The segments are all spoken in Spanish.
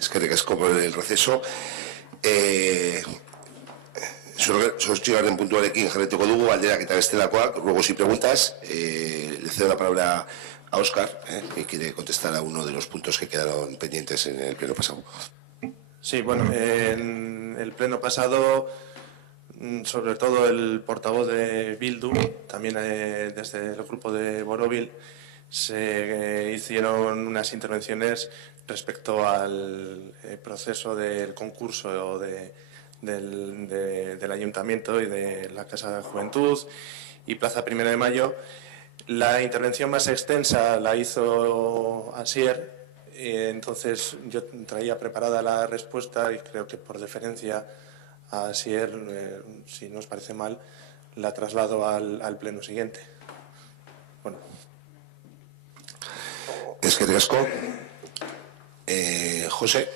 eskerrik asko por el receso. Zortzigarren puntuarekin jarretuko dugu, alderak eta bestelakoak, ruegos y preguntas. Le cedo la palabra a Óscar, que quiere contestar a uno de los puntos que quedaron pendientes en el pleno pasado. Sí, bueno, en el pleno pasado, sobre todo el portavoz de Bildu, también desde el grupo de Borovil, se hicieron unas intervenciones respecto al proceso del concurso del Ayuntamiento y de la Casa de Juventud y Plaza Primera de Mayo. La intervención más extensa la hizo Asier, entonces yo traía preparada la respuesta y creo que por deferencia a Asier, si no os parece mal, la traslado al pleno siguiente. Bueno. Eskerrik asko. José,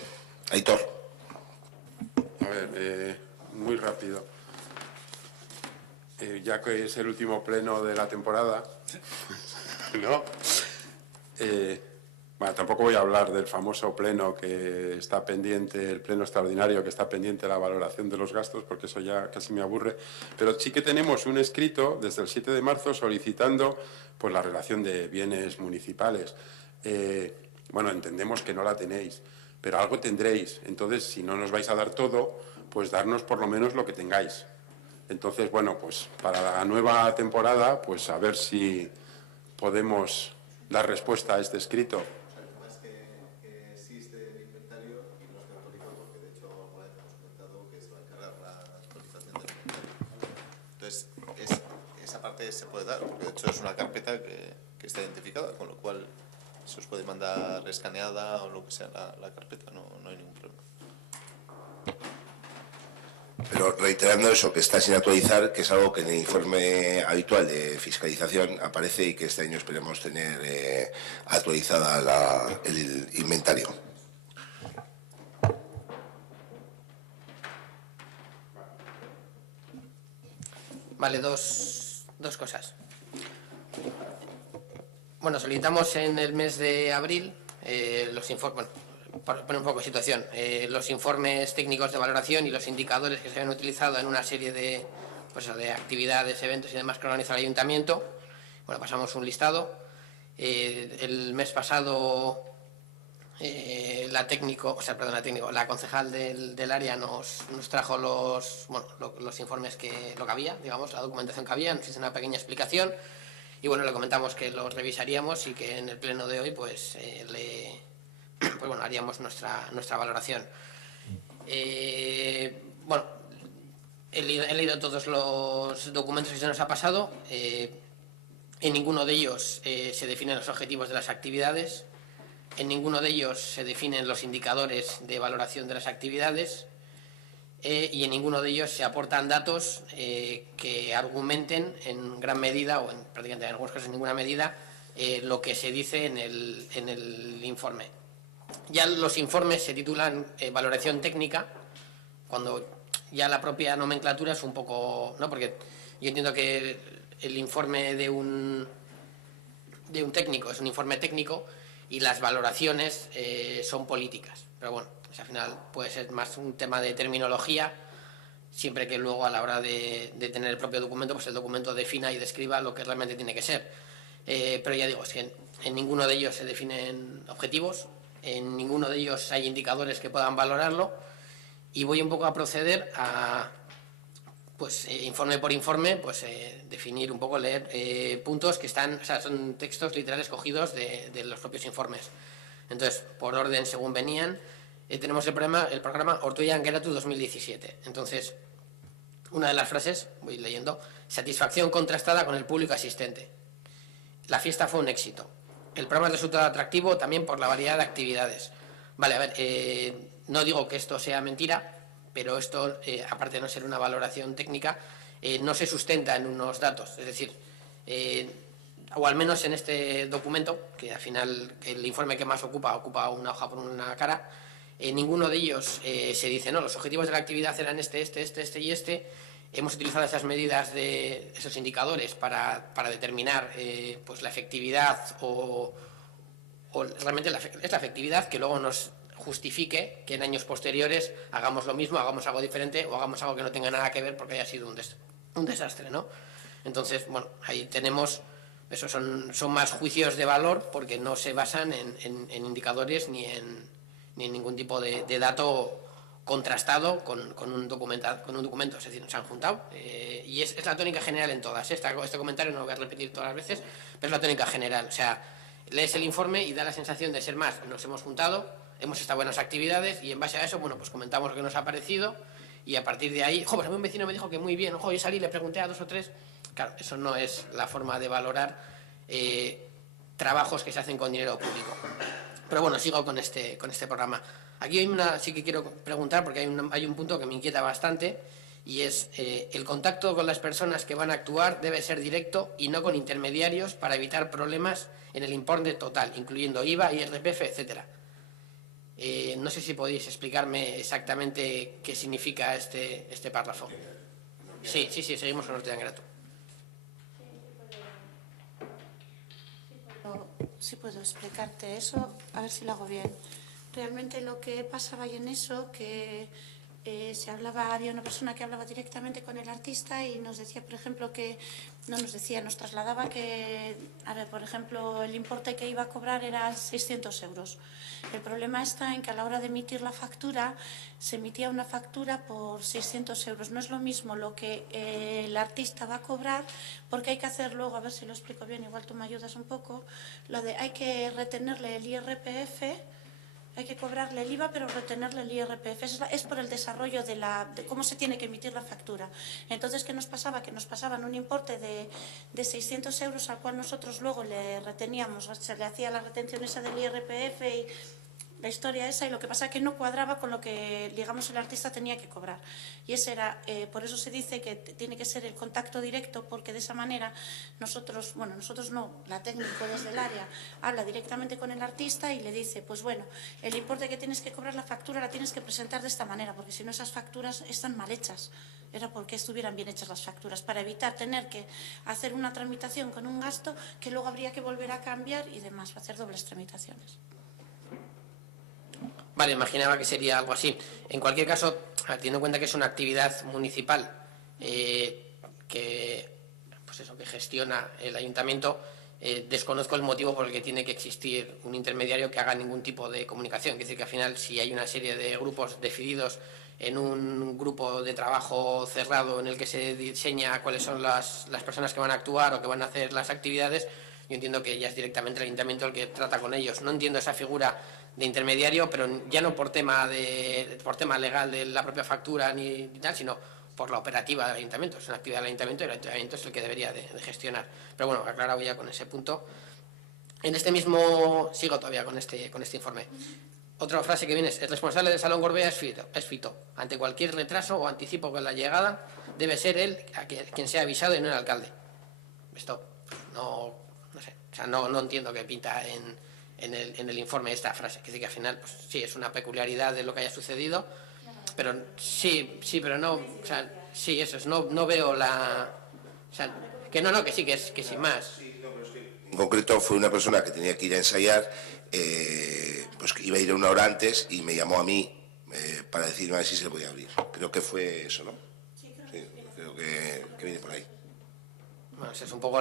Aitor. A ver, muy rápido. Ya que es el último pleno de la temporada, ¿no? Bueno, tampoco voy a hablar del famoso pleno que está pendiente, el pleno extraordinario que está pendiente de la valoración de los gastos, porque eso ya casi me aburre. Pero sí que tenemos un escrito desde el 7 de marzo solicitando pues, la relación de bienes municipales. Bueno, entendemos que no la tenéis, pero algo tendréis. Entonces, si no nos vais a dar todo, pues darnos por lo menos lo que tengáis. Entonces, bueno, pues para la nueva temporada, pues a ver si podemos dar respuesta a este escrito. Además que existe el inventario y no está autorizado porque de hecho alguna vez hemos comentado que se va a encargar la actualización del inventario. Entonces, esa parte se puede dar, porque de hecho es una carpeta que está identificada, con lo cual se os puede mandar escaneada o lo que sea la carpeta, no hay ningún problema. Pero reiterando eso, que está sin actualizar, que es algo que en el informe habitual de fiscalización aparece y que este año esperemos tener actualizada el inventario. Vale, dos cosas. Bueno, solicitamos en el mes de abril los informes, bueno, para poner un poco de situación, los informes técnicos de valoración y los indicadores que se habían utilizado en una serie de actividades, eventos y demás que organiza el Ayuntamiento. Bueno, pasamos un listado. El mes pasado la concejal del área nos trajo los informes lo que había, digamos, la documentación que había, nos hizo una pequeña explicación. Y bueno, le comentamos que los revisaríamos y que en el pleno de hoy pues haríamos nuestra valoración. Bueno, he leído todos los documentos que se nos ha pasado. En ninguno de ellos se definen los objetivos de las actividades. En ninguno de ellos se definen los indicadores de valoración de las actividades. Y en ninguno de ellos se aportan datos que argumenten en gran medida o prácticamente en algunos casos en ninguna medida lo que se dice en el informe. Ya los informes se titulan valoración técnica, cuando ya la propia nomenclatura es un poco, ¿no? Porque yo entiendo que el informe de un técnico es un informe técnico y las valoraciones son políticas, pero bueno, pues al final puede ser más un tema de terminología, siempre que luego a la hora de tener el propio documento, pues el documento defina y describa lo que realmente tiene que ser. Pero ya digo, es que en ninguno de ellos se definen objetivos, en ninguno de ellos hay indicadores que puedan valorarlo, y voy un poco a proceder a, pues informe por informe, pues definir un poco, leer puntos que están, o sea, son textos literales cogidos de los propios informes. Entonces, por orden según venían, tenemos el programa Ortuellan Geratu 2017. Entonces, una de las frases, voy leyendo: satisfacción contrastada con el público asistente. La fiesta fue un éxito. El programa resultado atractivo también por la variedad de actividades. Vale, a ver, no digo que esto sea mentira, pero esto, aparte de no ser una valoración técnica, no se sustenta en unos datos. Es decir, o al menos en este documento, que al final el informe que más ocupa una hoja por una cara, ninguno de ellos se dice, no, los objetivos de la actividad eran este y este. Hemos utilizado esas medidas, esos indicadores para determinar pues la efectividad o realmente es la efectividad que luego nos justifique que en años posteriores hagamos lo mismo, hagamos algo diferente o hagamos algo que no tenga nada que ver porque haya sido un desastre, ¿no? Entonces, bueno, ahí tenemos, esos son más juicios de valor porque no se basan en indicadores ni en ningún tipo de dato contrastado con un documento, es decir, se han juntado y es la tónica general en todas. Este comentario no lo voy a repetir todas las veces, pero es la tónica general. O sea, lees el informe y da la sensación de ser más. Nos hemos juntado, hemos estado en buenas actividades y en base a eso, bueno, pues comentamos lo que nos ha parecido y a partir de ahí, pues a mí un vecino me dijo que muy bien, yo salí y le pregunté a 2 o 3. Claro, eso no es la forma de valorar trabajos que se hacen con dinero público. Pero bueno, sigo con este programa. Aquí sí que quiero preguntar, porque hay un punto que me inquieta bastante, y es el contacto con las personas que van a actuar debe ser directo y no con intermediarios para evitar problemas en el importe total, incluyendo IVA, IRPF, etcétera. No sé si podéis explicarme exactamente qué significa este párrafo. Sí, seguimos con Ortega Grato. Sí puedo explicarte eso, a ver si lo hago bien. Realmente lo que pasaba ahí en eso, que había una persona que hablaba directamente con el artista y nos decía, por ejemplo, nos trasladaba que, por ejemplo, el importe que iba a cobrar era 600 euros. El problema está en que a la hora de emitir la factura, se emitía una factura por 600 euros. No es lo mismo lo que el artista va a cobrar, porque hay que hacer luego, a ver si lo explico bien, igual tú me ayudas un poco, hay que retenerle el IRPF, hay que cobrarle el IVA, pero retenerle el IRPF. Es por el desarrollo de cómo se tiene que emitir la factura. Entonces, ¿qué nos pasaba? Que nos pasaban un importe de 600 euros al cual nosotros luego le reteníamos, se le hacía la retención esa del IRPF y la historia esa, y lo que pasa es que no cuadraba con lo que, digamos, el artista tenía que cobrar. Y ese era, por eso se dice que tiene que ser el contacto directo, porque de esa manera nosotros no, la técnico desde el área habla directamente con el artista y le dice, pues bueno, el importe que tienes que cobrar, la factura la tienes que presentar de esta manera, porque si no esas facturas están mal hechas. Era porque estuvieran bien hechas las facturas, para evitar tener que hacer una tramitación con un gasto que luego habría que volver a cambiar y demás, hacer dobles tramitaciones. Vale, imaginaba que sería algo así. En cualquier caso, teniendo en cuenta que es una actividad municipal que gestiona el ayuntamiento, desconozco el motivo por el que tiene que existir un intermediario que haga ningún tipo de comunicación. Quiere decir que al final, si hay una serie de grupos decididos en un grupo de trabajo cerrado en el que se diseña cuáles son las personas que van a actuar o que van a hacer las actividades, yo entiendo que ya es directamente el ayuntamiento el que trata con ellos. No entiendo esa figura de intermediario, pero ya no por tema legal de la propia factura ni tal, sino por la operativa del ayuntamiento. Es una actividad del ayuntamiento y el ayuntamiento es el que debería de gestionar. Pero bueno, aclarado ya con ese punto. En este mismo, sigo todavía con este informe. Otra frase que viene es: el responsable del Salón Gorbea es Fito. Ante cualquier retraso o anticipo con la llegada, debe ser él quien sea avisado y no el alcalde. Esto no sé, o sea, no entiendo qué pinta en el informe esta frase, que dice que al final, pues sí, es una peculiaridad de lo que haya sucedido, pero sí, pero no, o sea, sí, eso es, no veo la, o sea, que sí, que sin más. En concreto fue una persona que tenía que ir a ensayar, pues que iba a ir una hora antes y me llamó a mí para decirme a ver si se le podía abrir. Creo que fue eso, ¿no? Sí, creo que viene por ahí. Bueno, eso es un poco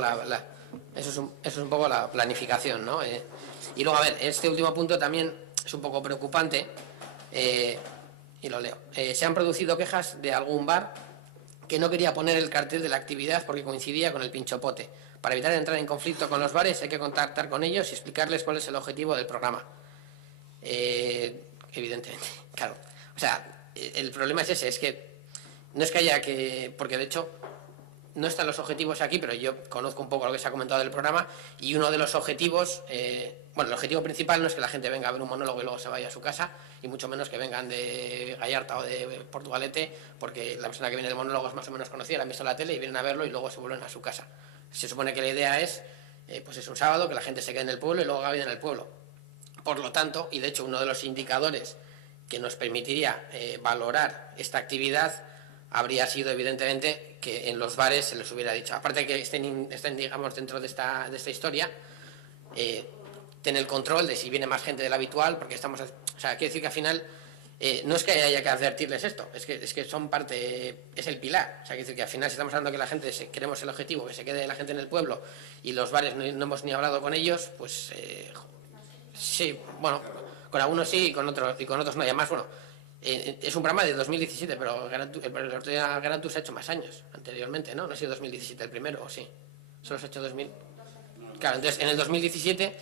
eso es un poco la planificación, ¿no? Y luego, a ver, este último punto también es un poco preocupante, y lo leo. Se han producido quejas de algún bar que no quería poner el cartel de la actividad porque coincidía con el pinchopote. Para evitar entrar en conflicto con los bares hay que contactar con ellos y explicarles cuál es el objetivo del programa. Evidentemente, claro. O sea, el problema es ese, es que no es que haya que... Porque de hecho no están los objetivos aquí, pero yo conozco un poco lo que se ha comentado del programa, y uno de los objetivos, el objetivo principal no es que la gente venga a ver un monólogo y luego se vaya a su casa, y mucho menos que vengan de Gallarta o de Portugalete, porque la persona que viene del monólogo es más o menos conocida, la han visto en la tele y vienen a verlo y luego se vuelven a su casa. Se supone que la idea es, pues es un sábado, que la gente se quede en el pueblo y luego haga vida en el pueblo. Por lo tanto, y de hecho uno de los indicadores que nos permitiría valorar esta actividad habría sido, evidentemente, que en los bares se les hubiera dicho, aparte de que estén digamos, dentro de esta historia, tener el control de si viene más gente de la habitual, porque sea, quiere decir que al final no es que haya que advertirles esto, es que son parte, es el pilar. O sea, quiere decir que al final si estamos hablando que la gente, queremos el objetivo, que se quede la gente en el pueblo y los bares no hemos ni hablado con ellos, pues sí, bueno, con algunos sí y con otros no. Y además, bueno, es un programa de 2017, pero el otro día Garantus ha hecho más años anteriormente, ¿no? No ha sido 2017 el primero, ¿o sí? Solo se ha hecho 2000. Claro, entonces en el 2017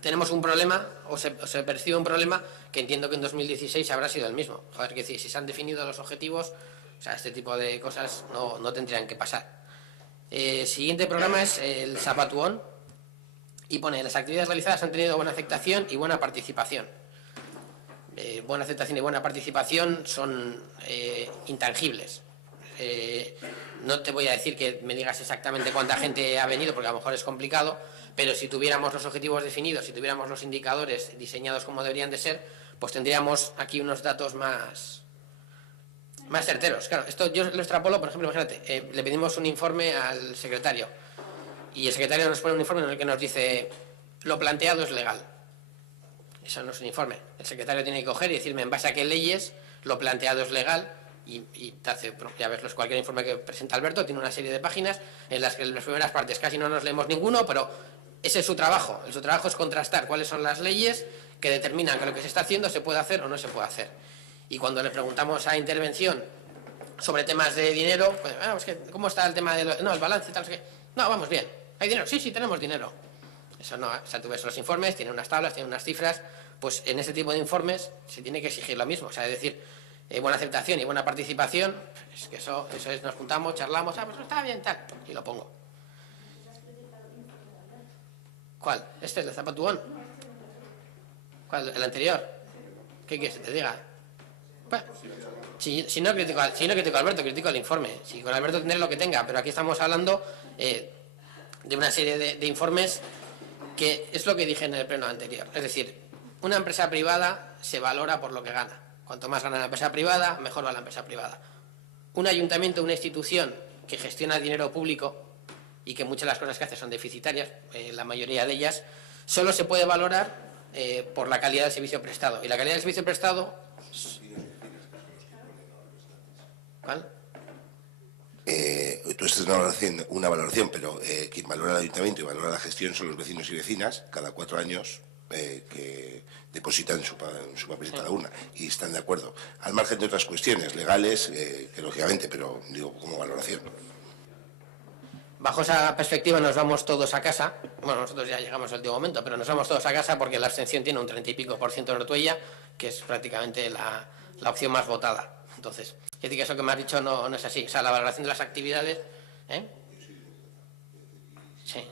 tenemos un problema, o se percibe un problema, que entiendo que en 2016 habrá sido el mismo. Joder, que decir, si se han definido los objetivos, o sea, este tipo de cosas no tendrían que pasar. Siguiente programa es el Zapatuón, y pone, las actividades realizadas han tenido buena aceptación y buena participación. Buena aceptación y buena participación son intangibles. No te voy a decir que me digas exactamente cuánta gente ha venido, porque a lo mejor es complicado, pero si tuviéramos los objetivos definidos, si tuviéramos los indicadores diseñados como deberían de ser, pues tendríamos aquí unos datos más certeros. Claro, esto yo lo extrapolo, por ejemplo, imagínate, le pedimos un informe al secretario y el secretario nos pone un informe en el que nos dice lo planteado es legal. Eso no es un informe. El secretario tiene que coger y decirme en base a qué leyes lo planteado es legal. Y te hace, ya ves, cualquier informe que presenta Alberto tiene una serie de páginas en las que en las primeras partes casi no nos leemos ninguno, pero ese es su trabajo. Su trabajo es contrastar cuáles son las leyes que determinan que lo que se está haciendo se puede hacer o no se puede hacer. Y cuando le preguntamos a intervención sobre temas de dinero, pues, ¿cómo está el tema de el balance y tal? No, vamos bien. ¿Hay dinero? Sí, tenemos dinero. Eso no, o sea, tú ves los informes, tienen unas tablas, tienen unas cifras, pues en ese tipo de informes se tiene que exigir lo mismo, o sea, es decir, buena aceptación y buena participación, es que eso es, nos juntamos, charlamos, pues está bien, tal, y lo pongo. ¿Cuál? ¿Este, el de Zapatuón? ¿Cuál? ¿El anterior? ¿Qué quieres que te diga? Bueno, si no critico a Alberto, critico el informe. Si con Alberto tendré lo que tenga, pero aquí estamos hablando de una serie de informes que es lo que dije en el pleno anterior. Es decir, una empresa privada se valora por lo que gana. Cuanto más gana la empresa privada, mejor va la empresa privada. Un ayuntamiento, una institución que gestiona dinero público y que muchas de las cosas que hace son deficitarias, la mayoría de ellas, solo se puede valorar por la calidad del servicio prestado. Y la calidad del servicio prestado... ¿Cuál? Tú estás una valoración, pero quien valora el ayuntamiento y valora la gestión son los vecinos y vecinas, cada 4 años que depositan su papel cada una y están de acuerdo, al margen de otras cuestiones legales, que lógicamente, pero digo como valoración. Bajo esa perspectiva nos vamos todos a casa. Bueno, nosotros ya llegamos al último momento, pero nos vamos todos a casa porque la abstención tiene un 30 y pico % en Ortuella, que es prácticamente la opción más votada. Entonces, es decir, que eso que me has dicho no es así. O sea, la valoración de las actividades... Sí.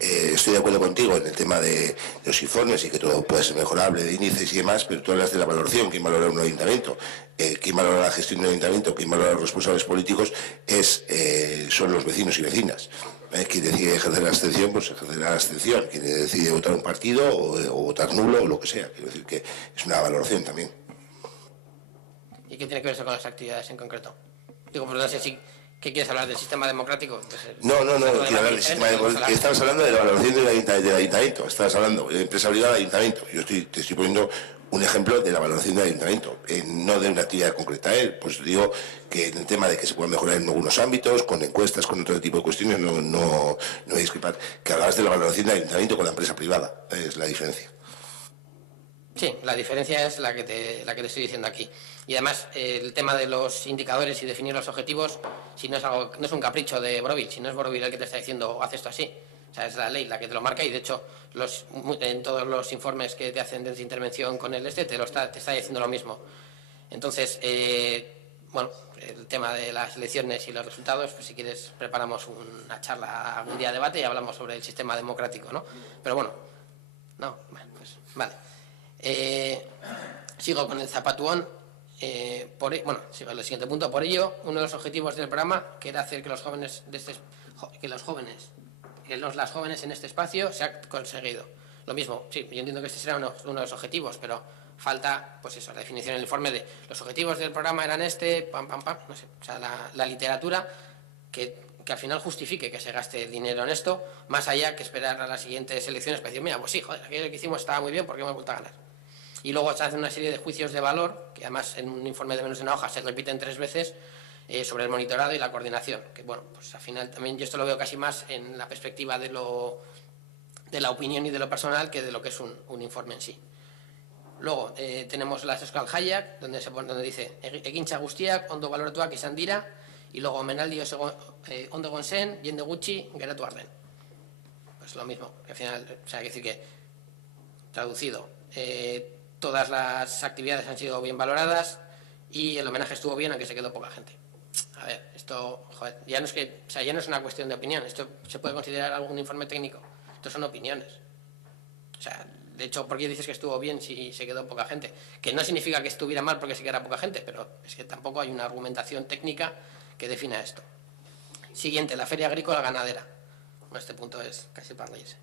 Estoy de acuerdo contigo en el tema de los informes y que todo puede ser mejorable de índices y demás, pero tú hablas de la valoración. ¿Quién valora un ayuntamiento? ¿Quién valora la gestión del ayuntamiento? ¿Quién valora los responsables políticos? Son los vecinos y vecinas. Quien decide ejercer la abstención, pues ejercerá la abstención. Quien decide votar un partido o votar nulo o lo que sea. Quiero decir que es una valoración también. ¿Y qué tiene que ver eso con las actividades en concreto? Digo, pues no sé si... ¿Qué quieres hablar del sistema democrático? No, quiero hablar del sistema democrático. Estabas hablando de la valoración del ayuntamiento. Estabas hablando de empresa privada del ayuntamiento. Yo te estoy poniendo un ejemplo de la valoración del ayuntamiento, no de una actividad concreta. Pues digo que en el tema de que se pueda mejorar en algunos ámbitos, con encuestas, con otro tipo de cuestiones, no voy a discrepar. Que hablabas de la valoración del ayuntamiento con la empresa privada. Es la diferencia. Sí, la diferencia es la que te estoy diciendo aquí. Y además, el tema de los indicadores y definir los objetivos, si no es un capricho de Brovil, si no es Brovil el que te está diciendo, haz esto así. O sea, es la ley la que te lo marca y, de hecho, en todos los informes que te hacen desde intervención con el te está diciendo lo mismo. Entonces, bueno, el tema de las elecciones y los resultados, pues si quieres preparamos una charla, algún día de debate y hablamos sobre el sistema democrático, ¿no? Pero bueno, pues vale. Sigo con el Zapatuón. Sigo al siguiente punto. Por ello, uno de los objetivos del programa, que era hacer que las jóvenes en este espacio se ha conseguido. Lo mismo, sí, yo entiendo que este será uno de los objetivos, pero falta, pues eso, la definición en el informe de los objetivos del programa eran no sé, o sea, la literatura que que al final justifique que se gaste dinero en esto, más allá que esperar a las siguientes elecciones para decir, mira, pues sí, joder, aquello que hicimos estaba muy bien, ¿por qué hemos vuelto a ganar? Y luego se hacen una serie de juicios de valor, que además en un informe de menos de una hoja se repiten 3 veces, sobre el monitorado y la coordinación, que bueno, pues al final también yo esto lo veo casi más en la perspectiva de la opinión y de lo personal que de lo que es un informe en sí. Luego tenemos las Euskal Jaiak, donde dice egintza guztiak ondo baloratuak izan dira, y luego omenaldi ondo egon zen, jende gutxi geratu arren. Pues lo mismo, que al final, o sea, hay que decir que, traducido, todas las actividades han sido bien valoradas y el homenaje estuvo bien, aunque se quedó poca gente. A ver, esto, joder, ya no es que, o sea, ya no es una cuestión de opinión, esto se puede considerar algún informe técnico, esto son opiniones. O sea, de hecho, ¿por qué dices que estuvo bien si se quedó poca gente? Que no significa que estuviera mal porque se quedara poca gente, pero es que tampoco hay una argumentación técnica que defina esto. Siguiente, la feria agrícola ganadera. Bueno, este punto es casi para reírse.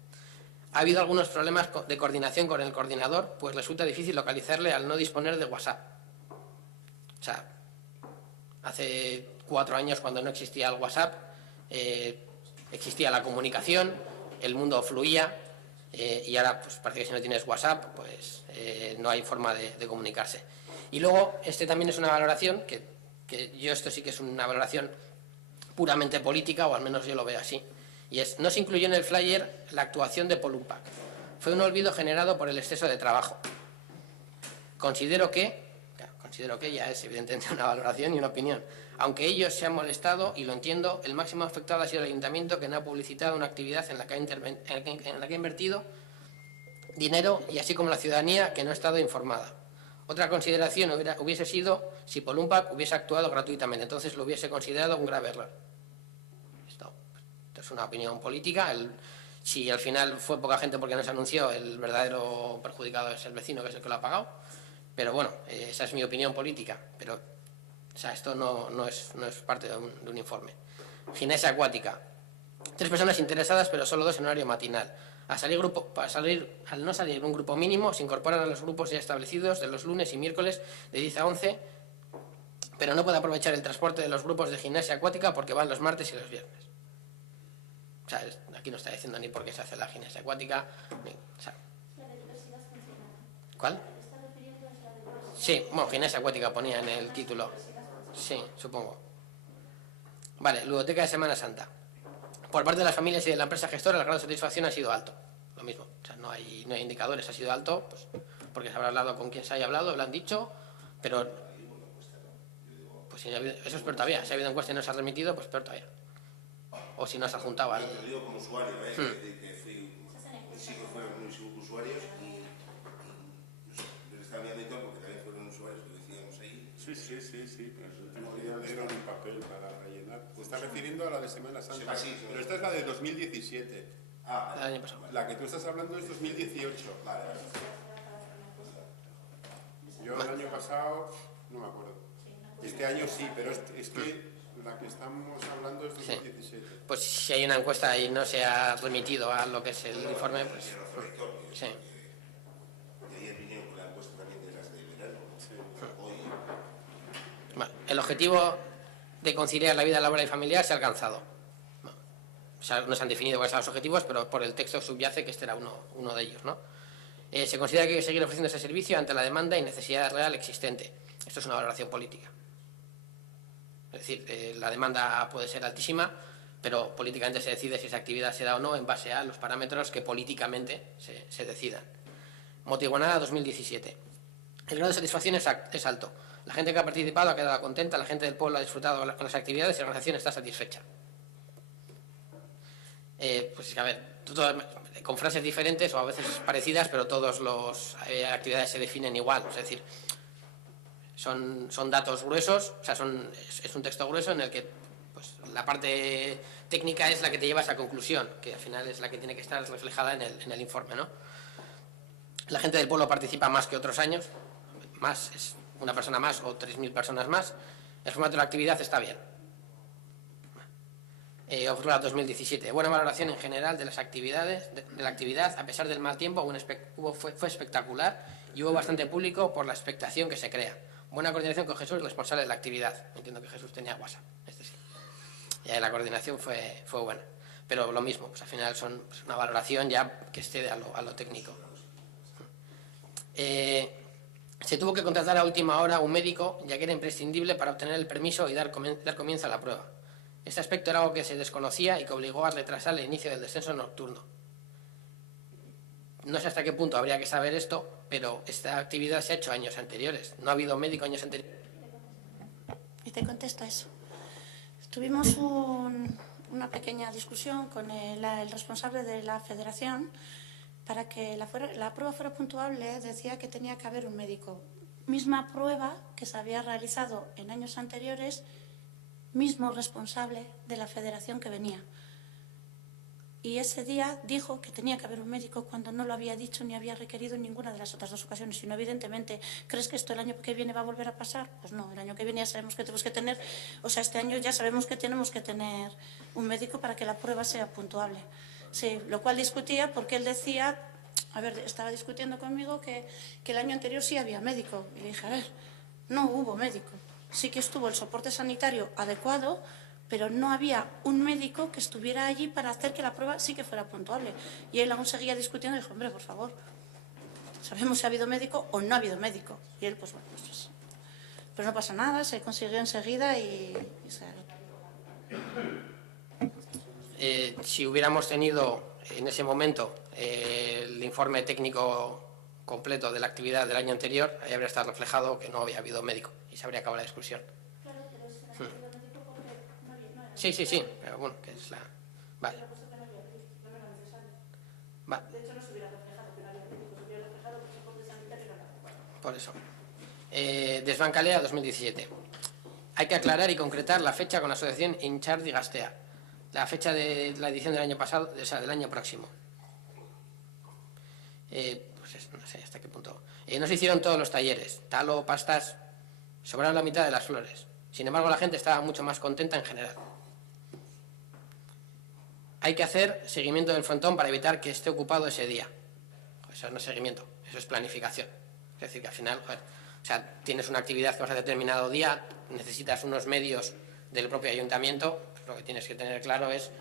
Ha habido algunos problemas de coordinación con el coordinador, pues resulta difícil localizarle al no disponer de WhatsApp. O sea, hace 4 años, cuando no existía el WhatsApp, existía la comunicación, el mundo fluía, y ahora pues parece que si no tienes WhatsApp pues no hay forma de comunicarse. Y luego también es una valoración que yo, esto sí que es una valoración puramente política, o al menos yo lo veo así, y es: no se incluyó en el flyer la actuación de Polumpak. Fue un olvido generado por el exceso de trabajo. Considero que ya es evidentemente una valoración y una opinión. Aunque ellos se han molestado, y lo entiendo, el máximo afectado ha sido el ayuntamiento, que no ha publicitado una actividad en la que ha invertido dinero, y así como la ciudadanía, que no ha estado informada. Otra consideración hubiese sido si Polumpak hubiese actuado gratuitamente, entonces lo hubiese considerado un grave error. Esto es una opinión política. Si al final fue poca gente porque no se anunció, el verdadero perjudicado es el vecino, que es el que lo ha pagado. Pero bueno, esa es mi opinión política, pero o sea, esto no es parte de un informe. Gimnasia acuática. 3 personas interesadas, pero solo 2 en horario matinal. Al no salir un grupo mínimo, se incorporan a los grupos ya establecidos de los lunes y miércoles de 10 a 11, pero no puede aprovechar el transporte de los grupos de gimnasia acuática porque van los martes y los viernes. O sea, aquí no está diciendo ni por qué se hace la gimnasia acuática. O sea, ¿cuál? Sí, bueno, gimnasia acuática ponía en el título. Sí, supongo. Vale, ludoteca de Semana Santa. Por parte de las familias y de la empresa gestora, el grado de satisfacción ha sido alto. Lo mismo, o sea, no hay indicadores, ha sido alto, pues porque se habrá hablado con quien se haya hablado, lo han dicho, pero pues si no ha habido, eso es peor todavía. Si ha habido encuesta y no se ha remitido, pues peor todavía. O si no se ha juntado al... Te lo digo como usuario, sí que fueron muy usuarios y les estaba mirando y todo porque también fueron usuarios, lo decíamos ahí. Sí, pero el último día dieron un papel para rellenar. Te estás refiriendo a la de Semana Santa, pero esta es la de 2017. El año pasado. La que tú estás hablando es 2018. Vale. Yo el año pasado no me acuerdo. Este año sí, pero es que la que estamos hablando es 2017. Sí. Pues si hay una encuesta y no se ha remitido a lo que es el informe, pues... Sí. Y ayer vinieron con la encuesta también de las de verano. Vale. El objetivo de conciliar la vida laboral y familiar se ha alcanzado. O sea, no se han definido cuáles son los objetivos, pero por el texto subyace que este era uno de ellos, ¿no? Se considera que hay que seguir ofreciendo ese servicio ante la demanda y necesidad real existente. Esto es una valoración política. Es decir, la demanda puede ser altísima, pero políticamente se decide si esa actividad se da o no en base a los parámetros que políticamente se decidan. Motigonada 2017. El grado de satisfacción es alto. La gente que ha participado ha quedado contenta, la gente del pueblo ha disfrutado con las actividades y la organización está satisfecha. Pues a ver, con frases diferentes o a veces parecidas, pero todas las actividades se definen igual. Es decir, son datos gruesos, o sea, es un texto grueso en el que pues, la parte técnica es la que te lleva a esa conclusión, que al final es la que tiene que estar reflejada en el informe, ¿no? La gente del pueblo participa más que otros años, más es una persona más o 3.000 personas más. El formato de la actividad está bien. Offroad 2017. Buena valoración en general de las actividades, de la actividad, a pesar del mal tiempo, fue espectacular y hubo bastante público por la expectación que se crea. Buena coordinación con Jesús, responsable de la actividad. Entiendo que Jesús tenía WhatsApp. Este sí. Y ahí la coordinación fue buena. Pero lo mismo, pues al final son pues, una valoración ya que excede a lo técnico. Se tuvo que contratar a última hora un médico, ya que era imprescindible para obtener el permiso y dar comienzo a la prueba. Este aspecto era algo que se desconocía y que obligó a retrasar el inicio del descenso nocturno. No sé hasta qué punto habría que saber esto, pero esta actividad se ha hecho años anteriores. No ha habido médico años anteriores. Y te contesto a eso. Tuvimos una pequeña discusión con el responsable de la federación para que la prueba fuera puntuable. Decía que tenía que haber un médico. Misma prueba que se había realizado en años anteriores, mismo responsable de la federación que venía. Y ese día dijo que tenía que haber un médico cuando no lo había dicho ni había requerido en ninguna de las otras dos ocasiones. Sino, evidentemente, ¿crees que esto el año que viene va a volver a pasar? Pues no, el año que viene ya sabemos que tenemos que tener, o sea, este año ya sabemos que tenemos que tener un médico para que la prueba sea puntuable. Sí, lo cual discutía porque él decía, a ver, estaba discutiendo conmigo que el año anterior sí había médico. Y le dije, a ver, no hubo médico. Sí que estuvo el soporte sanitario adecuado, pero no había un médico que estuviera allí para hacer que la prueba sí que fuera puntuable. Y él aún seguía discutiendo y dijo, hombre, por favor, sabemos si ha habido médico o no ha habido médico. Y él, pues bueno, pues, pero no pasa nada, se consiguió enseguida y si hubiéramos tenido en ese momento el informe técnico completo de la actividad del año anterior, ahí habría estado reflejado que no había habido médico y se habría acabado la discusión. Sí, pero bueno, que es la... Vale. De hecho, no se hubiera reflejado que no había médico, se hubiera reflejado que el soporte sanitario era adecuado. Por eso. Desbancalea 2017. Hay que aclarar y concretar la fecha con la asociación Inchardi Gastea. La fecha de la edición del año pasado, o sea, del año próximo. Pues no sé hasta qué punto. No se hicieron todos los talleres. Talo, pastas, sobraron la mitad de las flores. Sin embargo, la gente estaba mucho más contenta en general. Hay que hacer seguimiento del frontón para evitar que esté ocupado ese día. Eso no es seguimiento, eso es planificación. Es decir, que al final, joder, o sea, tienes una actividad que vas a determinado día, necesitas unos medios del propio ayuntamiento, pues lo que tienes que tener claro es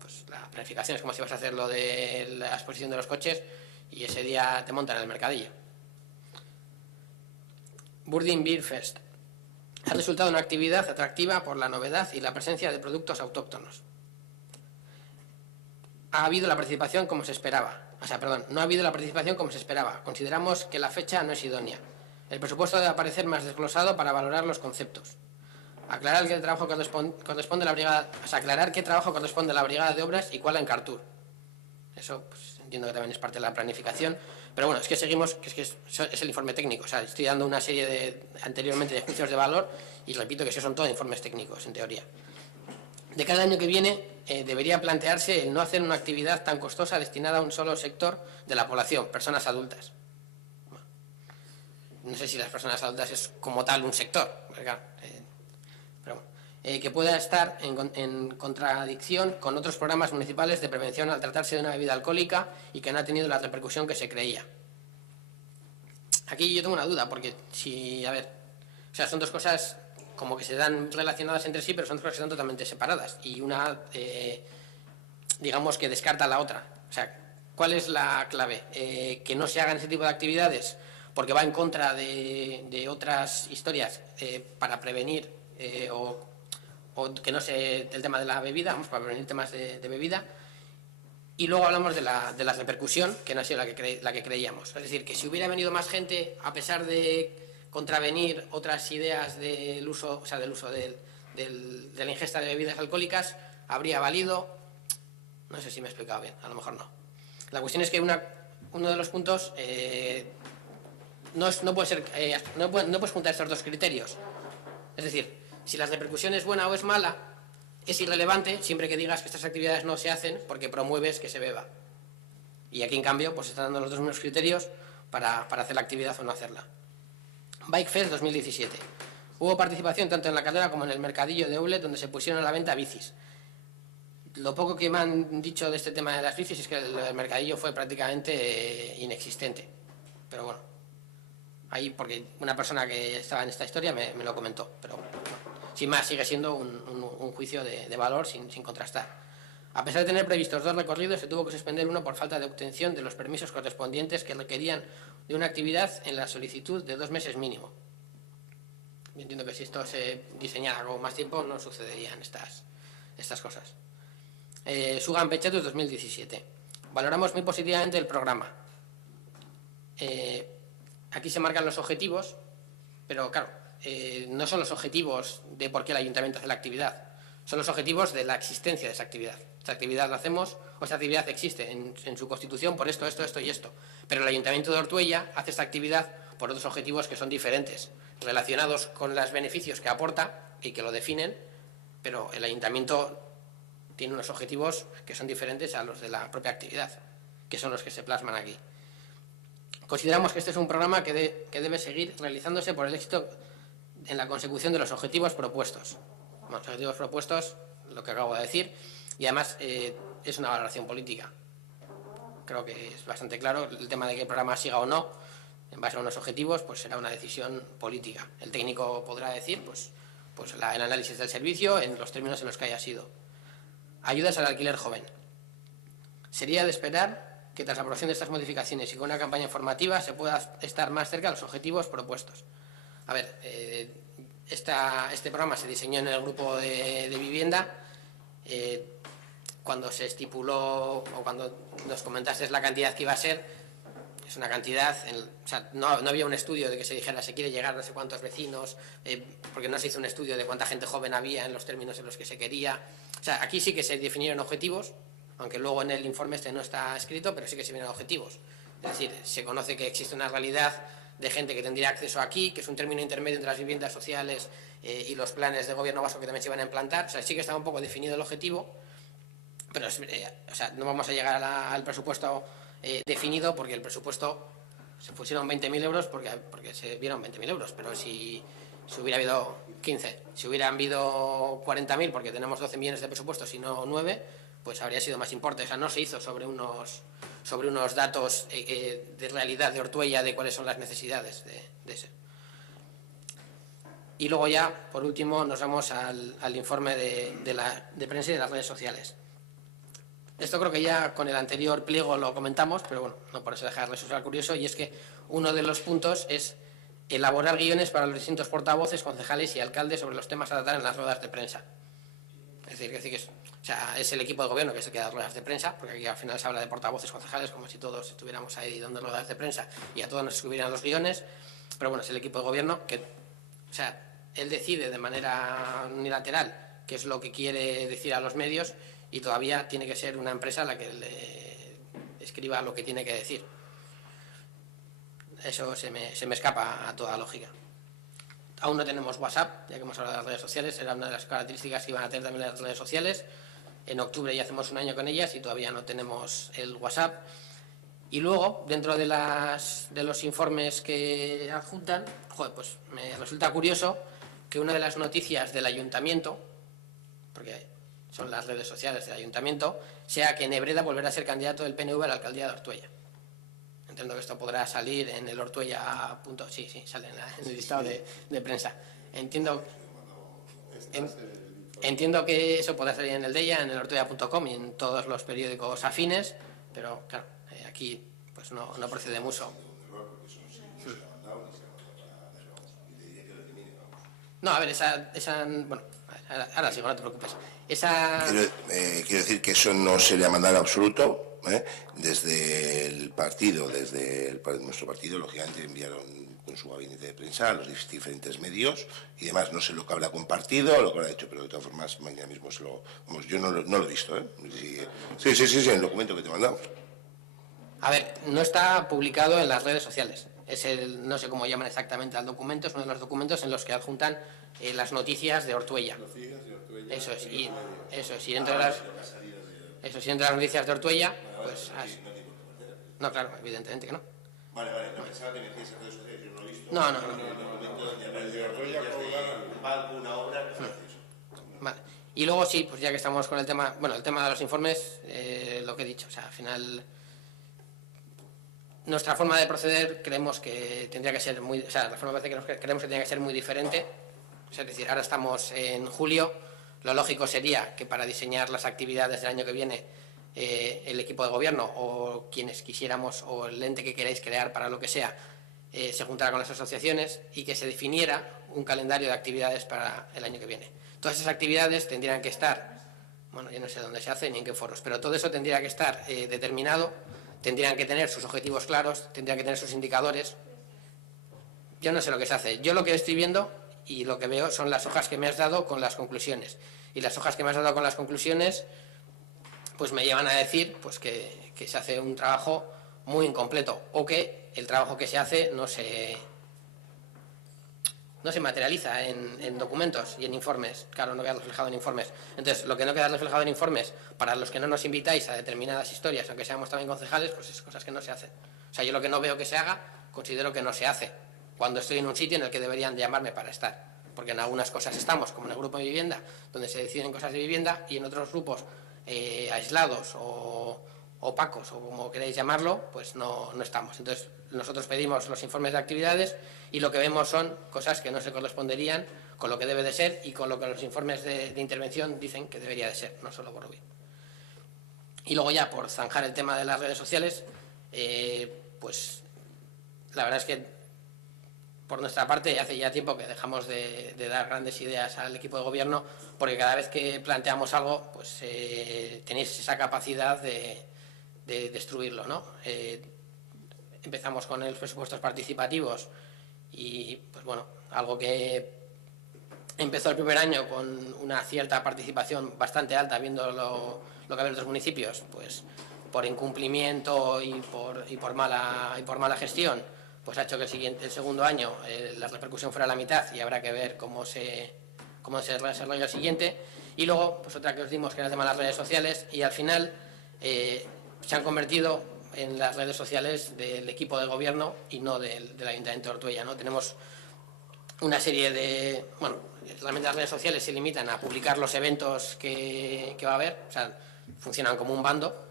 pues, la planificación. Es como si vas a hacer lo de la exposición de los coches y ese día te montan en el mercadillo. Burdin Beer Fest. Ha resultado una actividad atractiva por la novedad y la presencia de productos autóctonos. Ha habido la participación como se esperaba. No ha habido la participación como se esperaba. Consideramos que la fecha no es idónea. El presupuesto debe aparecer más desglosado para valorar los conceptos. Aclarar qué trabajo corresponde a la brigada, aclarar qué trabajo corresponde a la brigada de obras y cuál a Encartur. Eso pues, entiendo que también es parte de la planificación. Pero bueno, es que seguimos, que es el informe técnico. O sea, estoy dando una serie anteriormente de juicios de valor y repito que esos son todos informes técnicos, en teoría. De cada año que viene debería plantearse el no hacer una actividad tan costosa destinada a un solo sector de la población, personas adultas. No sé si las personas adultas es como tal un sector, pero bueno, que pueda estar en contradicción con otros programas municipales de prevención al tratarse de una bebida alcohólica y que no ha tenido la repercusión que se creía. Aquí yo tengo una duda, porque son dos cosas como que se dan relacionadas entre sí, pero son dos cosas que están totalmente separadas. Y una, digamos que descarta a la otra. O sea, ¿cuál es la clave? Que no se hagan ese tipo de actividades porque va en contra de otras historias para prevenir o que no se el tema de la bebida, para prevenir temas de bebida. Y luego hablamos de la repercusión, que no ha sido la que creíamos. Es decir, que si hubiera venido más gente, a pesar de contravenir otras ideas del uso, de la ingesta de bebidas alcohólicas, habría valido. No sé si me he explicado bien, a lo mejor no. La cuestión es que uno de los puntos no puedes juntar estos dos criterios. Es decir, si la repercusión es buena o es mala, es irrelevante siempre que digas que estas actividades no se hacen porque promueves que se beba. Y aquí, en cambio, pues están dando los dos mismos criterios para hacer la actividad o no hacerla. Bike Fest 2017. Hubo participación tanto en la carrera como en el mercadillo de Eulet, donde se pusieron a la venta bicis. Lo poco que me han dicho de este tema de las bicis es que el mercadillo fue prácticamente inexistente. Pero bueno, ahí porque una persona que estaba en esta historia me lo comentó. Pero bueno, sin más, sigue siendo un juicio de valor sin contrastar. A pesar de tener previstos 2 recorridos, se tuvo que suspender uno por falta de obtención de los permisos correspondientes que requerían de una actividad en la solicitud de 2 meses mínimo. Yo entiendo que si esto se diseñara con más tiempo no sucederían estas cosas. Sugan Petxetus 2017. Valoramos muy positivamente el programa. Aquí se marcan los objetivos, pero claro, no son los objetivos de por qué el ayuntamiento hace la actividad, son los objetivos de la existencia de esa actividad. Esta actividad la hacemos, o esta actividad existe en su constitución por esto, esto, esto y esto. Pero el Ayuntamiento de Ortuella hace esta actividad por otros objetivos que son diferentes, relacionados con los beneficios que aporta y que lo definen, pero el Ayuntamiento tiene unos objetivos que son diferentes a los de la propia actividad, que son los que se plasman aquí. Consideramos que este es un programa que debe seguir realizándose por el éxito en la consecución de los objetivos propuestos. Bueno, los objetivos propuestos, lo que acabo de decir, y además es una valoración política. Creo que es bastante claro. El tema de que el programa siga o no, en base a unos objetivos, pues será una decisión política. El técnico podrá decir pues el análisis del servicio en los términos en los que haya sido. Ayudas al alquiler joven. Sería de esperar que tras la aprobación de estas modificaciones y con una campaña informativa se pueda estar más cerca de los objetivos propuestos. A ver, este programa se diseñó en el grupo de vivienda. Cuando se estipuló o cuando nos comentaste la cantidad que iba a ser, es una cantidad, o sea, no había un estudio de que se dijera se quiere llegar a no sé cuántos vecinos, porque no se hizo un estudio de cuánta gente joven había en los términos en los que se quería. O sea, aquí sí que se definieron objetivos, aunque luego en el informe este no está escrito, pero sí que se vienen objetivos. Es decir, se conoce que existe una realidad de gente que tendría acceso aquí, que es un término intermedio entre las viviendas sociales y los planes de gobierno vasco que también se iban a implantar. O sea, sí que estaba un poco definido el objetivo, pero o sea, no vamos a llegar al presupuesto definido, porque el presupuesto se pusieron 20.000 euros porque se vieron 20.000 euros, pero si hubiera habido 15, si hubieran habido 40.000 porque tenemos 12 millones de presupuestos y no 9, pues habría sido más importante. O sea, no se hizo sobre unos datos de realidad de Ortuella, de cuáles son las necesidades de ese. Y luego ya, por último, nos vamos al informe de prensa y de las redes sociales. Esto creo que ya con el anterior pliego lo comentamos, pero bueno, no por eso dejar de resultar curioso, y es que uno de los puntos es elaborar guiones para los distintos portavoces, concejales y alcaldes sobre los temas a tratar en las ruedas de prensa. Es decir, que es el equipo de gobierno que es el que da ruedas de prensa, porque aquí al final se habla de portavoces, concejales, como si todos estuviéramos ahí dando ruedas de prensa y a todos nos escribieran los guiones, pero bueno, es el equipo de gobierno que, o sea, él decide de manera unilateral qué es lo que quiere decir a los medios, y todavía tiene que ser una empresa la que le escriba lo que tiene que decir. Eso se me escapa a toda lógica. Aún no tenemos WhatsApp, ya que hemos hablado de las redes sociales, era una de las características que iban a tener también las redes sociales. En octubre ya hacemos un año con ellas y todavía no tenemos el WhatsApp. Y luego, dentro de los informes que adjuntan, pues me resulta curioso que una de las noticias del ayuntamiento, porque son las redes sociales del ayuntamiento, sea que Nebreda volverá a ser candidato del PNV a la alcaldía de Ortuella. Entiendo que esto podrá salir en el Ortuella. Sí, sale en el listado de prensa. Entiendo que eso podrá salir en el DEIA, en el ortuella.com y en todos los periódicos afines, pero claro, aquí pues no procede mucho. No, a ver, bueno, ahora sigo, no te preocupes. Quiero decir que eso no se le ha mandado en absoluto. Desde el partido, nuestro partido, lógicamente enviaron con su gabinete de prensa a los diferentes medios y demás. No sé lo que habrá compartido, lo que habrá hecho, pero de todas formas mañana mismo yo no lo he visto. Sí, el documento que te he mandado. A ver, no está publicado en las redes sociales. No sé cómo llaman exactamente al documento, es uno de los documentos en los que adjuntan las noticias de Ortuella. Eso es, y entre las noticias de Ortuella, pues... No, claro, evidentemente que no. Vale, no pensaba que me decías redes sociales, yo no lo he visto. No. Vale. Y luego sí, pues ya que estamos con el tema de los informes, lo que he dicho, o sea, al final nuestra forma de proceder creemos que tendría que ser la forma de proceder creemos que tendría que ser muy diferente, Es decir, ahora estamos en julio, lo lógico sería que para diseñar las actividades del año que viene el equipo de gobierno o quienes quisiéramos o el ente que queráis crear para lo que sea se juntara con las asociaciones y que se definiera un calendario de actividades para el año que viene. Todas esas actividades tendrían que estar, bueno, yo no sé dónde se hace ni en qué foros, pero todo eso tendría que estar determinado, tendrían que tener sus objetivos claros, tendrían que tener sus indicadores. Yo no sé lo que se hace. Yo lo que estoy viendo y lo que veo son las hojas que me has dado con las conclusiones. Y las hojas que me has dado con las conclusiones pues me llevan a decir pues que se hace un trabajo muy incompleto o que el trabajo que se hace no se materializa en documentos y en informes. Claro, no queda reflejado en informes. Entonces, lo que no queda reflejado en informes, para los que no nos invitáis a determinadas historias, aunque seamos también concejales, pues es cosas que no se hacen. O sea, yo lo que no veo que se haga, considero que no se hace. Cuando estoy en un sitio en el que deberían de llamarme para estar. Porque en algunas cosas estamos, como en el grupo de vivienda, donde se deciden cosas de vivienda, y en otros grupos aislados o opacos, o como queráis llamarlo, pues no estamos. Entonces, nosotros pedimos los informes de actividades y lo que vemos son cosas que no se corresponderían con lo que debe de ser y con lo que los informes de intervención dicen que debería de ser, no solo por Rubí. Y luego ya, por zanjar el tema de las redes sociales, pues la verdad es que por nuestra parte hace ya tiempo que dejamos de dar grandes ideas al equipo de gobierno, porque cada vez que planteamos algo, pues tenéis esa capacidad de destruirlo, ¿no? Empezamos con los presupuestos participativos y, pues bueno, algo que empezó el primer año con una cierta participación bastante alta, viendo lo que había en otros municipios, pues por incumplimiento y por mala gestión, pues ha hecho que el segundo año la repercusión fuera la mitad y habrá que ver cómo se desarrolla el siguiente. Y luego, pues otra que os dimos, que era el tema de las redes sociales, y al final se han convertido en las redes sociales del equipo de gobierno y no del Ayuntamiento de Ortuella, ¿no? Tenemos una serie de... Bueno, realmente las redes sociales se limitan a publicar los eventos que va a haber, o sea, funcionan como un bando.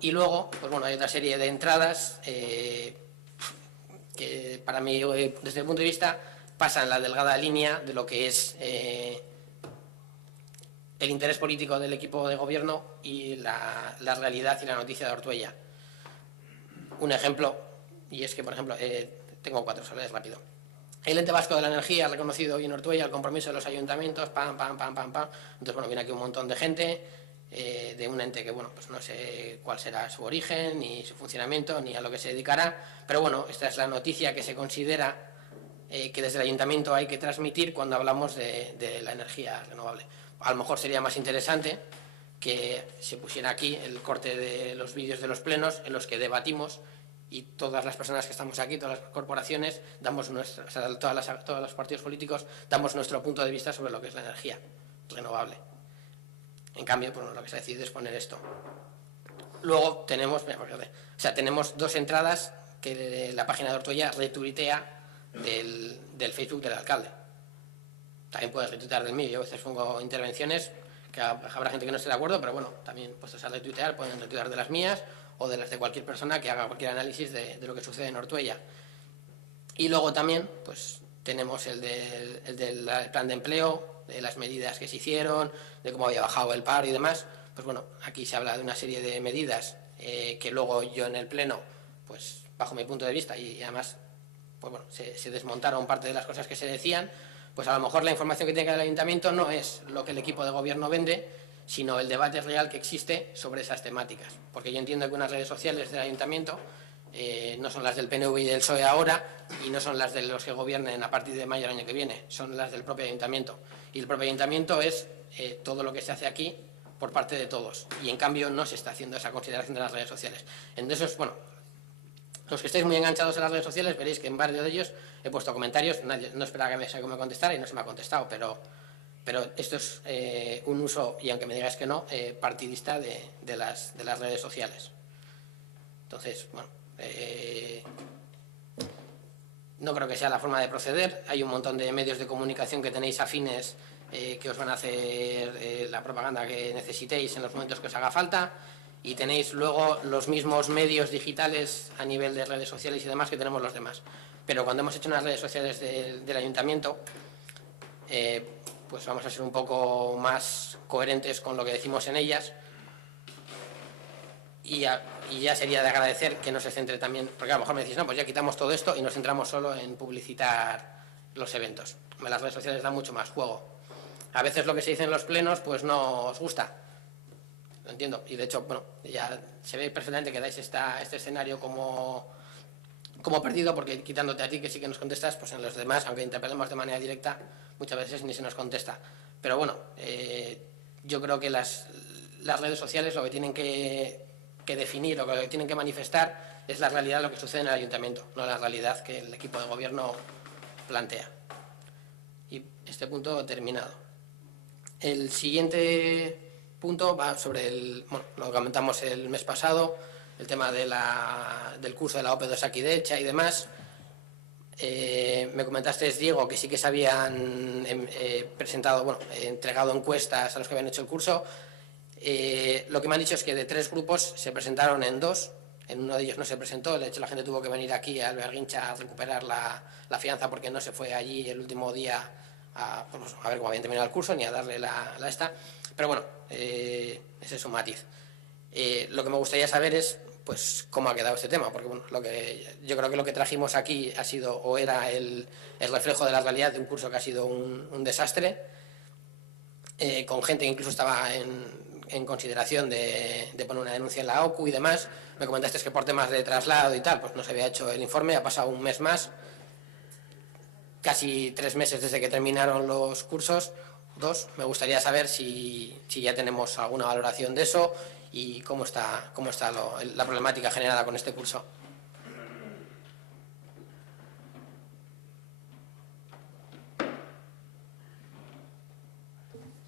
Y luego, pues bueno, hay otra serie de entradas que para mí, desde el punto de vista, pasan la delgada línea de lo que es el interés político del equipo de gobierno y la realidad y la noticia de Ortuella. Un ejemplo, y es que, por ejemplo, tengo 4 solo, es rápido. El Ente Vasco de la Energía ha reconocido hoy en Ortuella el compromiso de los ayuntamientos, pam. Entonces, bueno, viene aquí un montón de gente de un ente que, bueno, pues no sé cuál será su origen, ni su funcionamiento, ni a lo que se dedicará, pero bueno, esta es la noticia que se considera que desde el ayuntamiento hay que transmitir cuando hablamos de la energía renovable. A lo mejor sería más interesante que se pusiera aquí el corte de los vídeos de los plenos en los que debatimos y todas las personas que estamos aquí, todas las corporaciones, damos nuestro, o sea, todos los partidos políticos damos nuestro punto de vista sobre lo que es la energía renovable. En cambio, pues, lo que se ha decidido es poner esto. Luego tenemos, tenemos 2 entradas que la página de Ortuella retuitea del Facebook del alcalde. También puedes retuitear del mío. Yo a veces pongo intervenciones que habrá gente que no esté de acuerdo, pero bueno, también puestos a retuitear, pueden retuitear de las mías o de las de cualquier persona que haga cualquier análisis de lo que sucede en Ortuella. Y luego también, pues tenemos el del plan de empleo, de las medidas que se hicieron, de cómo había bajado el paro y demás. Pues bueno, aquí se habla de una serie de medidas que luego yo en el pleno, pues bajo mi punto de vista y además, pues bueno, se desmontaron parte de las cosas que se decían. Pues a lo mejor la información que tiene que dar el ayuntamiento no es lo que el equipo de gobierno vende, sino el debate real que existe sobre esas temáticas. Porque yo entiendo que unas redes sociales del ayuntamiento no son las del PNV y del PSOE ahora y no son las de los que gobiernen a partir de mayo del año que viene, son las del propio ayuntamiento. Y el propio ayuntamiento es todo lo que se hace aquí por parte de todos. Y en cambio no se está haciendo esa consideración de las redes sociales. Entonces, bueno, los que estáis muy enganchados en las redes sociales veréis que en varios de ellos he puesto comentarios, no esperaba que me contestara y no se me ha contestado, pero esto es un uso, y aunque me digáis que no, partidista de las redes sociales. Entonces, bueno, no creo que sea la forma de proceder. Hay un montón de medios de comunicación que tenéis afines que os van a hacer la propaganda que necesitéis en los momentos que os haga falta, y tenéis luego los mismos medios digitales a nivel de redes sociales y demás que tenemos los demás. Pero cuando hemos hecho unas redes sociales del ayuntamiento, pues vamos a ser un poco más coherentes con lo que decimos en ellas. Y ya sería de agradecer que no se centre también, porque a lo mejor me decís, no, pues ya quitamos todo esto y nos centramos solo en publicitar los eventos. Las redes sociales dan mucho más juego. A veces lo que se dice en los plenos pues no os gusta, lo entiendo, y de hecho, bueno, ya se ve perfectamente que dais este escenario como perdido, porque quitándote a ti, que sí que nos contestas, pues en los demás, aunque interpelemos de manera directa, muchas veces ni se nos contesta. Pero bueno, yo creo que las redes sociales lo que tienen que definir o que tienen que manifestar es la realidad de lo que sucede en el ayuntamiento, no la realidad que el equipo de gobierno plantea. Y este punto terminado. El siguiente punto va sobre lo que comentamos el mes pasado, el tema del curso de la OPE de Osakidecha y demás. Me comentaste, Diego, que sí que se habían presentado, entregado encuestas a los que habían hecho el curso. Lo que me han dicho es que de 3 grupos se presentaron en 2. En uno de ellos no se presentó. De hecho, la gente tuvo que venir aquí a Alberguincha a recuperar la fianza porque no se fue allí el último día a ver cómo habían terminado el curso ni a darle la esta. Pero bueno, ese es un matiz. Lo que me gustaría saber es pues cómo ha quedado este tema, porque bueno, yo creo que lo que trajimos aquí ha sido o era el reflejo de la realidad de un curso que ha sido un desastre, con gente que incluso estaba en consideración de poner una denuncia en la OCU y demás. Me comentaste que por temas de traslado y tal, pues no se había hecho el informe, ha pasado un mes más, casi 3 meses desde que terminaron los cursos, 2. Me gustaría saber si ya tenemos alguna valoración de eso y cómo está la problemática generada con este curso.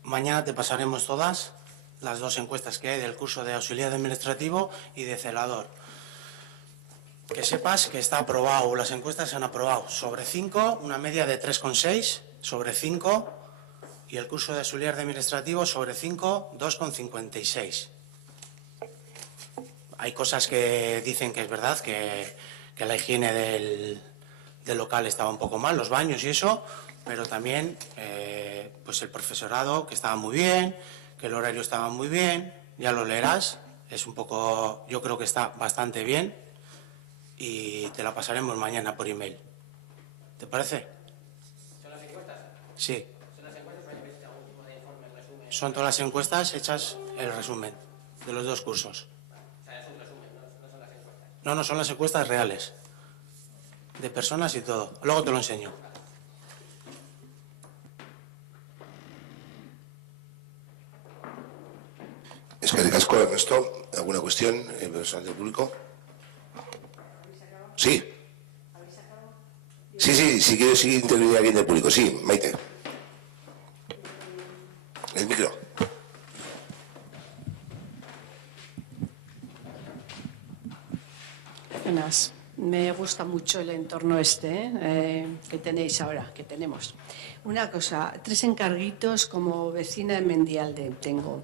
Mañana te pasaremos todas las 2 encuestas que hay del curso de auxiliar administrativo y de celador. Que sepas que está aprobado, las encuestas se han aprobado. Sobre 5, una media de 3,6, sobre 5, y el curso de auxiliar administrativo sobre 5, 2,56. Hay cosas que dicen que es verdad, que la higiene del local estaba un poco mal, los baños y eso, pero también pues el profesorado, que estaba muy bien, que el horario estaba muy bien, ya lo leerás, es un poco, yo creo que está bastante bien y te la pasaremos mañana por email. ¿Te parece? ¿Son las encuestas? Sí. ¿Son las encuestas o hay algún tipo de informe, resumen? Son todas las encuestas hechas el resumen de los 2 cursos. O sea, es un resumen, no son las encuestas. No, son las encuestas reales, de personas y todo. Luego te lo enseño. Es que Ernesto, ¿alguna cuestión personal del público? Sí. Sí, si quiere seguir intervenir alguien del público. Sí, Maite. El micro. Buenas. Me gusta mucho el entorno que tenéis ahora, que tenemos. Una cosa, 3 encarguitos como vecina de Mendialde tengo.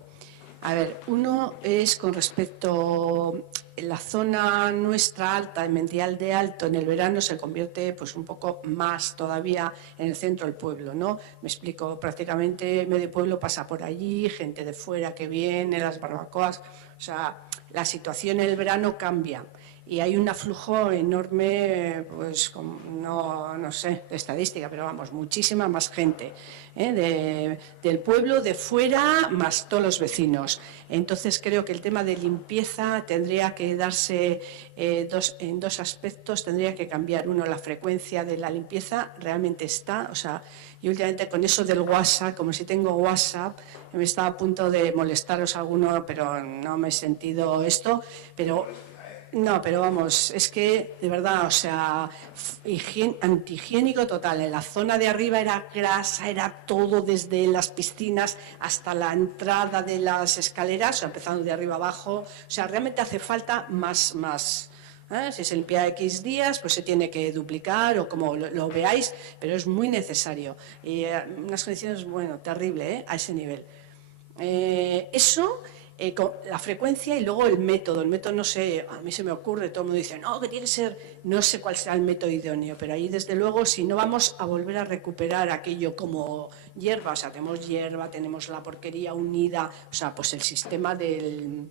A ver, uno es con respecto a la zona nuestra alta, en Mendialde Alto, en el verano se convierte pues un poco más todavía en el centro del pueblo, ¿no? Me explico, prácticamente medio pueblo pasa por allí, gente de fuera que viene, las barbacoas, o sea, la situación en el verano cambia. Y hay un aflujo enorme, pues no sé de estadística, pero vamos, muchísima más gente del pueblo, de fuera, más todos los vecinos. Entonces creo que el tema de limpieza tendría que darse en 2 aspectos, tendría que cambiar. Uno, la frecuencia de la limpieza realmente está, o sea, y últimamente con eso del WhatsApp, como si tengo WhatsApp, me estaba a punto de molestaros alguno, pero no me he sentido esto, pero... No, pero vamos, es que de verdad, o sea, antihigiénico total. En la zona de arriba era grasa, era todo desde las piscinas hasta la entrada de las escaleras, o sea, empezando de arriba abajo. O sea, realmente hace falta más. Si se limpia X días, pues se tiene que duplicar o como lo veáis, pero es muy necesario. Y unas condiciones, bueno, terrible, a ese nivel. Eso... con la frecuencia y luego el método. El método, no sé, a mí se me ocurre, todo el mundo dice, no, que tiene que ser, no sé cuál será el método idóneo, pero ahí desde luego, si no vamos a volver a recuperar aquello como hierba, o sea, tenemos hierba, tenemos la porquería unida, o sea, pues el sistema del...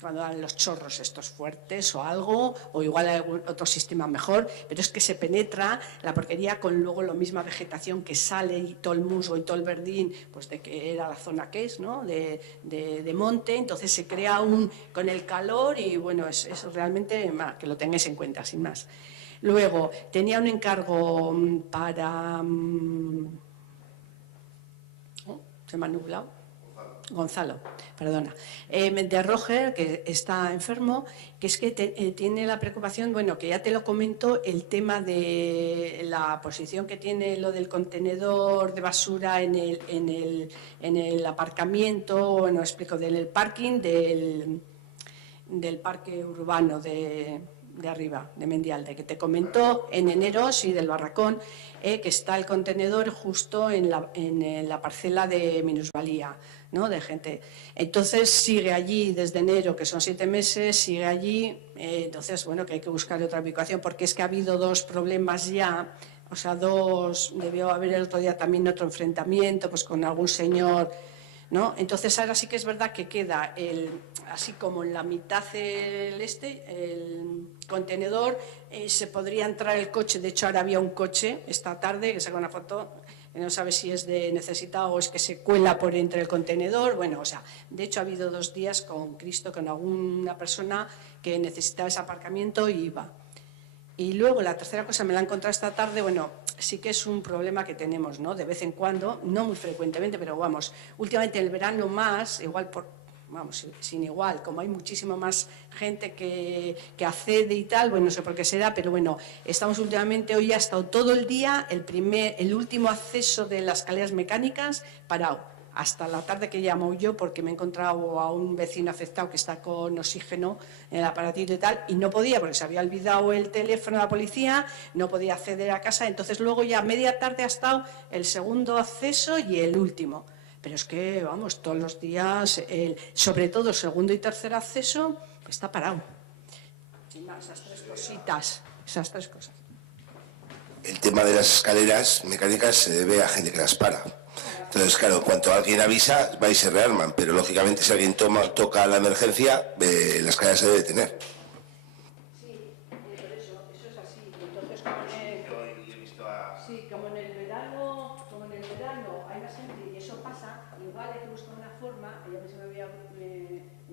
cuando dan los chorros estos fuertes o algo, o igual hay algún otro sistema mejor, pero es que se penetra la porquería con luego la misma vegetación que sale y todo el musgo y todo el verdín, pues de que era la zona que es, ¿no? de monte, entonces se crea con el calor y bueno, es realmente, que lo tengáis en cuenta, sin más. Luego, tenía un encargo para... ¿se me ha nublado? Gonzalo, perdona, de Roger, que está enfermo, que es que tiene la preocupación, bueno, que ya te lo comento, el tema de la posición que tiene lo del contenedor de basura en el aparcamiento, bueno, explico, del parking del parque urbano de arriba, de Mendialde, que te comentó en enero, sí, del barracón, que está el contenedor justo en la parcela de minusvalía, ¿no? De gente. Entonces sigue allí desde enero, que son 7 meses, sigue allí, entonces, bueno, que hay que buscar otra ubicación, porque es que ha habido 2 problemas ya, o sea, debió haber el otro día también otro enfrentamiento, pues con algún señor, ¿no? Entonces ahora sí que es verdad que queda así como en la mitad el contenedor, se podría entrar el coche, de hecho ahora había un coche esta tarde que saca una foto, que no sabe si es de necesitado o es que se cuela por entre el contenedor, bueno, o sea, de hecho ha habido 2 días con Cristo, con alguna persona que necesitaba ese aparcamiento y iba. Y luego la tercera cosa me la he encontrado esta tarde, bueno, sí que es un problema que tenemos, ¿no? De vez en cuando, no muy frecuentemente, pero vamos, últimamente en el verano más, igual sin igual, como hay muchísimo más gente que accede y tal, bueno, no sé por qué será, pero bueno, estamos últimamente, hoy ha estado todo el día el último acceso de las escaleras mecánicas parado, hasta la tarde que llamo yo, porque me he encontrado a un vecino afectado que está con oxígeno en el aparatito y tal, y no podía, porque se había olvidado el teléfono de la policía, no podía acceder a casa, entonces luego ya a media tarde ha estado el segundo acceso y el último. Pero es que, vamos, todos los días, sobre todo el segundo y tercer acceso, está parado. Esas 3 cositas, esas 3 cosas. El tema de las escaleras mecánicas se debe a gente que las para. Entonces, claro, en cuanto alguien avisa, va y se rearman, pero lógicamente si alguien toca la emergencia, la escalera se debe detener. Sí, por eso es así. Entonces, como en el verano hay más gente y eso pasa, igual hay que buscar una forma, ya me se me había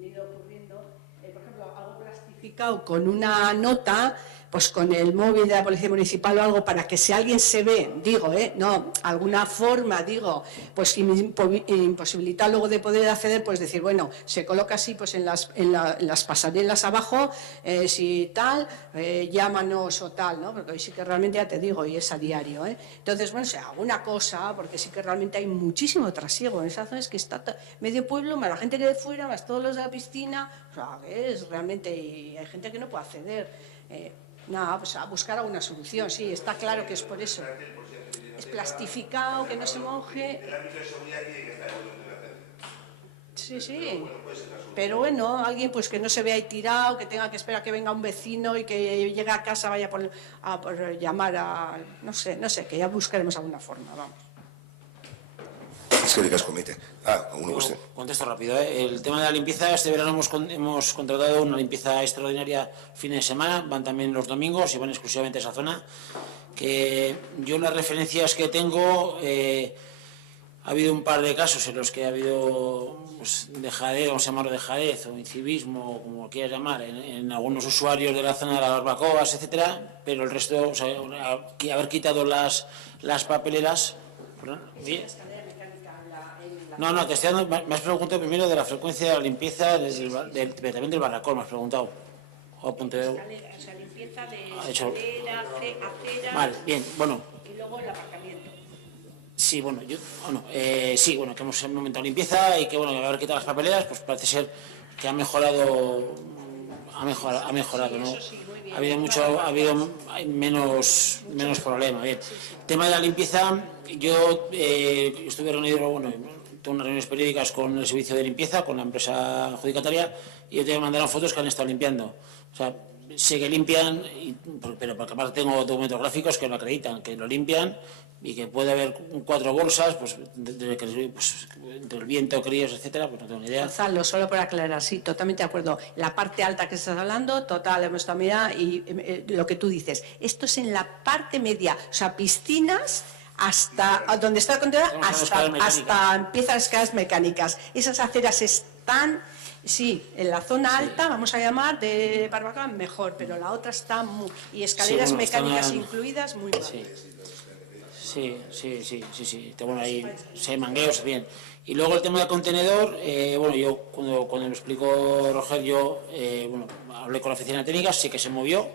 ido ocurriendo, por ejemplo, algo plastificado con una nota, pues con el móvil de la Policía Municipal o algo, para que si alguien se ve, digo, no, alguna forma, digo, pues imposibilitar luego de poder acceder, pues decir, bueno, se coloca así pues en las pasarelas abajo, si tal, llámanos o tal, ¿no? Porque hoy sí que realmente, ya te digo, y es a diario, Entonces, bueno, o sea, alguna cosa, porque sí que realmente hay muchísimo trasiego en esas zonas, que está medio pueblo, más la gente que de fuera, más todos los de la piscina, o sea, que es realmente, y hay gente que no puede acceder. Nada, pues a buscar alguna solución, sí, está claro que es por eso. Es plastificado, que no se moje. El ámbito de seguridad tiene que estar en Sí. Pero bueno, alguien pues que no se vea ahí tirado, que tenga que esperar que venga un vecino y que llegue a casa, vaya por llamar a... No sé, que ya buscaremos alguna forma, vamos. Es que el comité. Una cuestión. Contesto rápido. El tema de la limpieza, este verano hemos contratado una limpieza extraordinaria fin de semana, van también los domingos y van exclusivamente a esa zona. Que yo las referencias que tengo, ha habido un par de casos en los que ha habido pues, dejadez, vamos a llamarlo dejadez o incivismo, como lo quieras llamar, en algunos usuarios de la zona de las barbacoas, etcétera, pero el resto, o sea, haber quitado las papeleras. Perdón, ¿sí? No, te estoy dando, me has preguntado primero de la frecuencia de la limpieza también del barracón, me has preguntado. O apunte. O sea, limpieza de escalera, acera. Vale, bien, bueno. Y luego el aparcamiento. Sí, bueno, sí, bueno, que hemos aumentado limpieza y que, bueno, haber quitado las papeleras, pues parece ser que ha mejorado, ¿no? Ha habido menos problemas, bien. Tema de la limpieza, yo estuve reunido, bueno, tengo unas reuniones periódicas con el servicio de limpieza, con la empresa adjudicataria, y yo te mandaron fotos que han estado limpiando. O sea, sé que limpian, pero porque aparte tengo documentos gráficos que lo acreditan, que lo limpian y que puede haber 4 bolsas, pues entre el viento, críos, etcétera, pues no tengo ni idea. Gonzalo, solo por aclarar, sí, totalmente de acuerdo. La parte alta que estás hablando, total, hemos estado mirando, y lo que tú dices, esto es en la parte media, o sea, piscinas hasta donde está el contenedor, hasta empiezan las escaleras mecánicas. Esas aceras están, sí, en la zona alta, vamos a llamar, de barbacoa, mejor, pero la otra está muy... Y escaleras mecánicas incluidas, muy mal. Sí. Bueno, ahí se mangueos, bien. Y luego el tema del contenedor, bueno, yo cuando me explicó Roger, yo hablé con la oficina técnica, sí que se movió.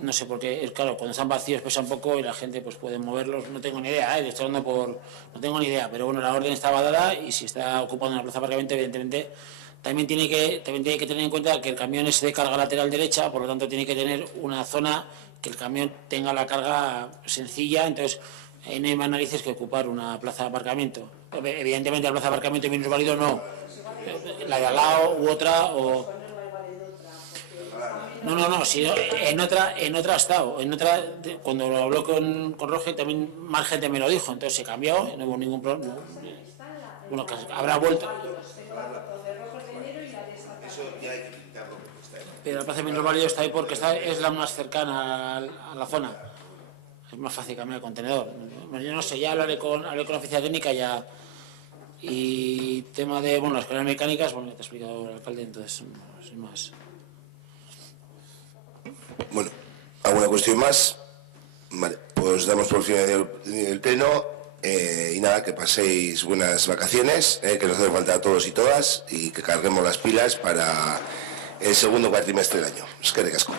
No sé por qué, claro, cuando están vacíos pesa un poco y la gente pues puede moverlos, no tengo ni idea, estoy hablando no tengo ni idea, pero bueno, la orden estaba dada y si está ocupando una plaza de aparcamiento, evidentemente, también tiene que tener en cuenta que el camión es de carga lateral derecha, por lo tanto tiene que tener una zona que el camión tenga la carga sencilla, entonces no hay más narices que ocupar una plaza de aparcamiento. Evidentemente la plaza de aparcamiento minusválido no, la de al lado u otra o... No, si en otra ha estado, cuando lo habló con Roger también más gente me lo dijo, entonces se cambió, no hubo ningún problema. Bueno, que habrá vuelto. Pero la plaza de minusválido está ahí porque es la más cercana a la zona. Es más fácil cambiar el contenedor. Yo no sé, ya hablé con la oficina técnica ya. Y tema de las escaleras mecánicas, bueno, te ha explicado el alcalde, entonces sin más. Bueno, ¿alguna cuestión más? Vale, pues damos por finalizado el pleno y nada, que paséis buenas vacaciones, que nos hace falta a todos y todas y que carguemos las pilas para el segundo cuatrimestre del año. Es que ricasco.